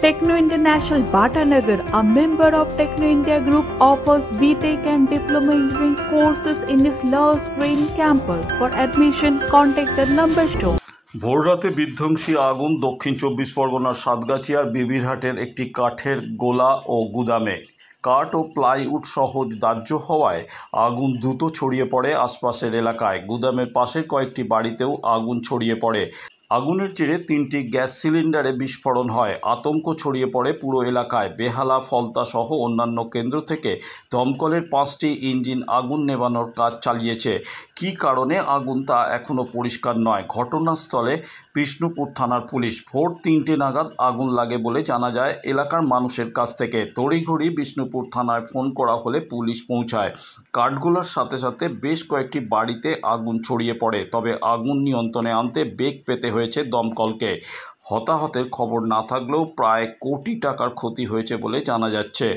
Techno International Bhatanagar, a member of Techno India Group, offers BTech and Diploma Engineering courses in its Lush Green campus. For admission, contact the number shown. ভোররাতে বিধ্বংসী আগুন দক্ষিণ 24 পরগনার সাতগাছিয়ার বিবিরহাটের একটি কাঠের গোলা ও গুদামে। কাঠ ও প্লাইউড সহ দাহ্য হওয়ায় আগুন দ্রুত ছড়িয়ে পড়ে আশপাশের এলাকায়। গুদামের পাশের কয়েকটি বাড়িতেও আগুন ছড়িয়ে পড়ে। আগুনের জেরে 3টি গ্যাস সিলিন্ডারে বিস্ফোরণ হয়। আতঙ্ক ছড়িয়ে পড়ে পুরো এলাকায়। বেহালা, ফলতা সহ অন্যান্য কেন্দ্র থেকে দমকলের 5টি ইঞ্জিন আগুন নেভানোর কাজ চালিয়েছে। কী কারণে আগুন তা এখনও পরিষ্কার নয়। ঘটনাস্থলে বিষ্ণুপুর থানার পুলিশ। ভোর 3টে নাগাদ আগুন লাগে বলে জানা যায় এলাকার মানুষের কাছ থেকে। তড়িঘড়ি বিষ্ণুপুর থানায় ফোন করা হলে পুলিশ পৌঁছায়। কাঠগোলার সাথে সাথে বেশ কয়েকটি বাড়িতে আগুন ছড়িয়ে পড়ে। তবে আগুন নিয়ন্ত্রণে আনতে বেগ পেতে হয়েছে দমকলকে। হতাহতের খবর না থাকলেও প্রায় কোটি টাকার ক্ষতি হয়েছে বলে জানা যাচ্ছে।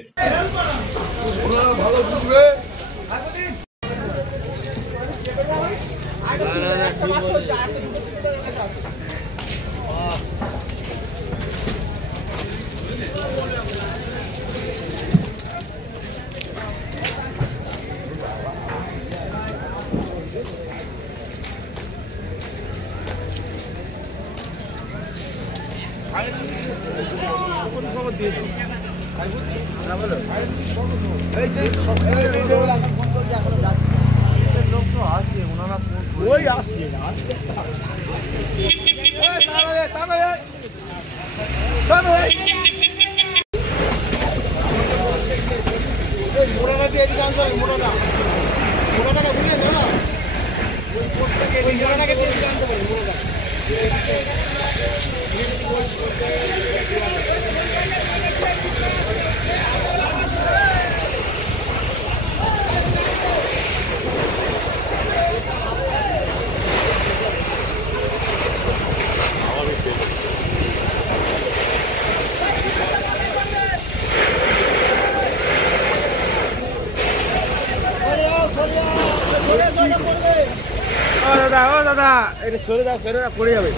দাদা এটা সরে দাও পড়ে যাবে।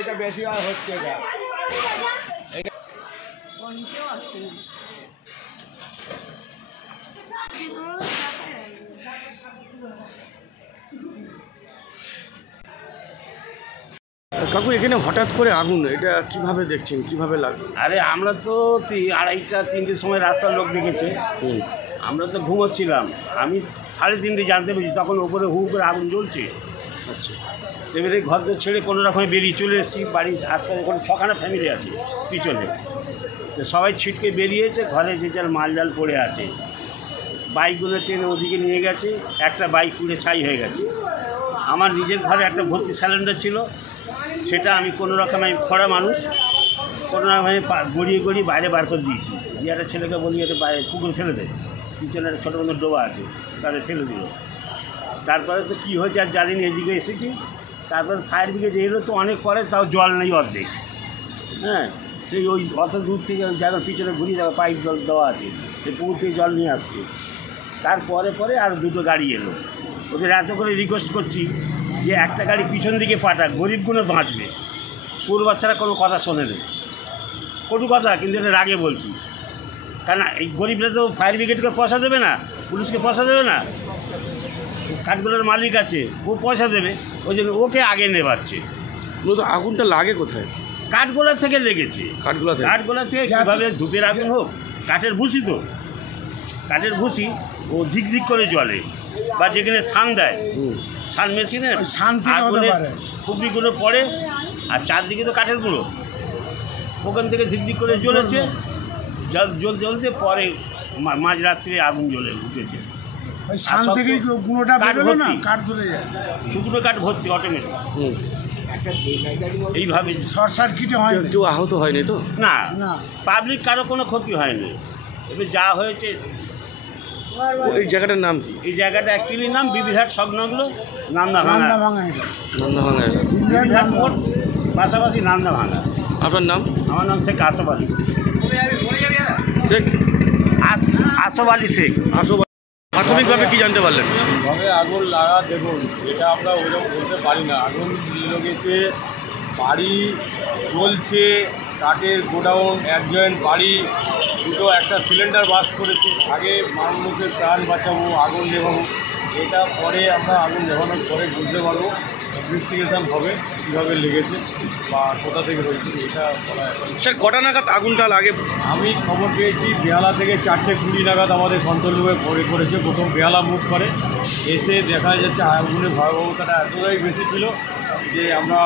এটা বেশি আর হচ্ছে না। কাকু এখানে হঠাৎ করে আগুন, এটা কিভাবে দেখছেন, কিভাবে লাগলো? আরে আমরা তো 2:30 3টের সময় রাস্তার লোক দেখেছে, আমরা তো ঘুমোচ্ছিলাম। আমি 3:30 জানতে পেরেছি, তখন ওপরে হু করে আগুন জ্বলছে। আচ্ছা, এবারে ঘর ছেড়ে কোনো রকমে বেরিয়ে চলে এসেছি। বাড়ির আশপাশে কোনো 6খানা ফ্যামিলি আছে পিছনে, তো সবাই ছিটকে বেরিয়েছে। ঘরে যে যার মাল জাল পড়ে আছে। বাইকগুলো ট্রেনে ওদিকে নিয়ে গেছে, একটা বাইক পুড়ে ছাই হয়ে গেছে। আমার নিজের ঘরে একটা ভর্তি সিলিন্ডার ছিল, সেটা আমি কোনো রকমে, খরা মানুষ, কোনো রকমে গড়িয়ে বাইরে বার করে দিয়েছি। দিয়ে একটা ছেলেকে বলি এটা বাইরে পুকুরে ফেলে দেয়, পিছনে একটা ছোটো মতো ডোবা আছে, তাদের ফেলে দিল। তারপরে তো কী হয়েছে আর জানি না, এদিকে এসেছি। তারপরে ফায়ার ব্রিগেড এলো তো অনেক পরে, তাও জল নেই অর্ধেক। হ্যাঁ, সেই ওই অত দূর থেকে যারা পিছনে ঘুরিয়ে যাওয়া পাইপ জল দেওয়া আছে, সেই পুকুর থেকে জল নিয়ে আসছে। তারপরে আর 2টো গাড়ি এলো। ওদের এত করে রিকোয়েস্ট করছি যে একটা গাড়ি পিছন দিকে পাঠাক, গরিবগুলো বাঁচবে। পুর বাচ্চারা কোনো কথা শোনে না, কটু কথা, কিন্তু এটা রাগে বলছি। কারণ এই গরিবরা তো ফায়ার ব্রিগেডকে পয়সা দেবে না, পুলিশকে পয়সা দেবে না। কাঠগুলোর মালিক আছে, ও পয়সা দেবে, ওই জন্য ওকে আগে নেবাচ্ছে। মূলত আগুনটা লাগে কোথায়? কাঠগোলা থেকে লেগেছে। কাঠগোলা থেকে কীভাবে ধূপের আগুন হোক, কাঠের ভুসি তো কাঠের ভুসি ও ধিক করে জ্বলে, বা যেখানে ছান দেয়, ছান মেশিনে খুবড়িগুলো পড়ে, আর চারদিকে তো কাঠের গুঁড়ো, ওখান থেকে ধিক করে জ্বলেছে, জ্বলতে পরে মাঝরাত্রে আগুন জ্বলে উঠেছে। শুকনো কাঠ ভর্তি অটোমেটিক। এইভাবে শর্ট সার্কিটে হয়, কেউ আহত হয়নি তো? না, পাবলিক কারো কোনো ক্ষতি হয়নি। এবার যা হয়েছে, এই জায়গাটার নাম কি? এই জায়গাটা অ্যাকচুয়ালি নাম বিবিরহাট সংলগ্ন নামদাভাঙা বিবিরহাট মোড়, পাশাপাশি নামদাভাঙা। আপনার নাম? আমার নাম শেখ আসফ আলী। শেখ আসফ আলী শেখ। প্রাথমিকভাবে কি জানতে পারলেন? ভাবে আগুন লাগা, দেখুন এটা আমরা ওরকম বলতে পারি না। আগুন লেগেছে, বাড়ি জ্বলছে, কাঠের গোডাউন, একজয়েন্ট বাড়ি, দুটো একটা সিলিন্ডার বাস্ট করেছে। আগে মানুষের প্রাণ বাঁচাবো, আগুন নেভাবো, এটা পরে আমরা আগুন নেভানোর পরে বুঝতে পারবো, ইনভেস্টিগেশন হবে কীভাবে লেগেছে বা কোথা থেকে হয়েছে, এটা বলা এখন। স্যার কটা নাগাদ আগুনটা লাগে? আমি খবর পেয়েছি বেহালা থেকে 4:20 নাগাদ আমাদের কন্ট্রোল রুমে ভরে করেছে। প্রথম বেহালা মুভ করে এসে দেখা যাচ্ছে আগুনের ভয়াবহতাটা এতটাই বেশি ছিল যে আমরা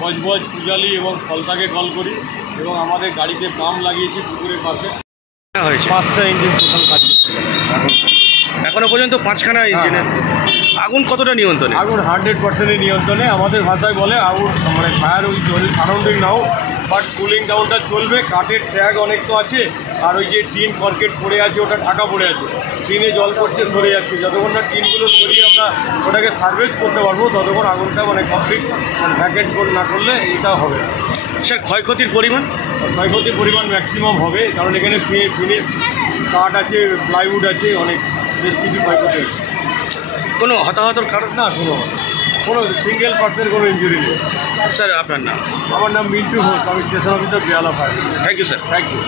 বজবজ, পূজালি এবং ফলতাকে কল করি, এবং আমাদের গাড়িতে পাম্প লাগিয়েছি পুকুরের পাশে। হয়েছে 5টা ইঞ্জিন টোটাল কাজ করছে। এখনো পর্যন্ত 5খানা ইঞ্জিনের। আগুন কতটা নিয়ন্ত্রণে? আগুন 100% নিয়ন্ত্রণে। আমাদের ভাষায় বলে আগুন মানে fire with surrounding now, but cooling ডাউনটা চলবে। কাঠের ট্যাগ অনেক তো আছে, আর ওই যে টিন কর্কেট পড়ে আছে, ওটা ঢাকা পড়ে আছে, টিনে জল পড়ছে, সরে যাচ্ছে। যতক্ষণ না টিনগুলো সরিয়ে আমরা ওটাকে সার্ভিস করতে পারবো, ততক্ষণ আগুনটা মানে কমপ্লিট ভ্যাকেট না করলে এটা হবে না। স্যার ক্ষয়ক্ষতির পরিমাণ? ক্ষয়ক্ষতির পরিমাণ ম্যাক্সিমাম হবে, কারণ এখানে ফিনিশ কাঠ আছে, প্লাইউড আছে, অনেক বেশ কিছু ক্ষয়ক্ষতি আছে। কোনো হতাহতর কারণ? না, কোনো সিঙ্গেল পার্সেন্ট কোনো ইঞ্জুরি নেই। স্যার আপনার নাম? আমার নাম মিন্টু ঘোষ, আমি station officer Behala fire. Thank you sir. Thank you.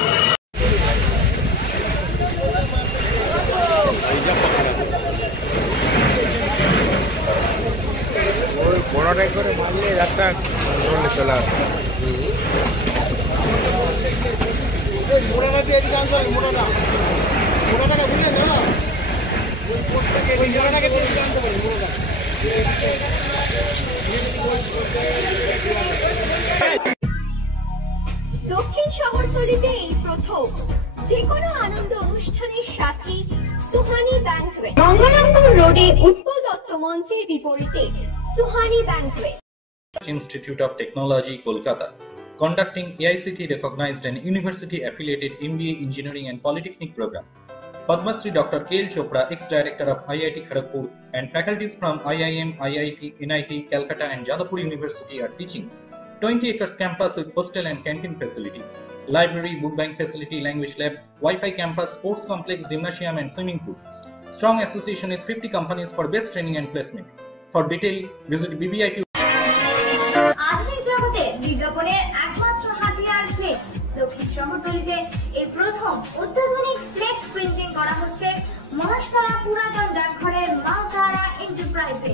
ওই বড়টাই করে মারলে একটা চলে আসে। দক্ষিণ শহরতলিতে এই প্রথম যে কোনো আনন্দ অনুষ্ঠানের সাথে সুহানি ব্যাংকুয়েট, গঙ্গারামপুর রোডে উৎপল দত্ত মঞ্চের বিপরীতে Suhani banquet. Institute of Technology, Kolkata, conducting AICT recognized and university affiliated MBA Engineering and Polytechnic program. Padma Shri Dr. K.L. Chopra, ex-director of IIT Kharagpur, and faculties from IIM, IIT, NIT, Calcutta and Jadavpur University are teaching. 20 acres campus with hostel and canteen facility, library, book bank facility, language lab, Wi-Fi campus, sports complex, gymnasium and swimming pool. Strong association with 50 companies for best training and placement. For detail, visit BBIT. আধুনিক জগতে বিজ্ঞাপনের একমাত্র হাতিয়ার flakes. দক্ষিণ শহরতলিতে এই প্রথম অত্যাধুনিক flakes printing করা হচ্ছে মহাশতলা পুরাতন ডাকঘরের মা তারা এন্টারপ্রাইজে।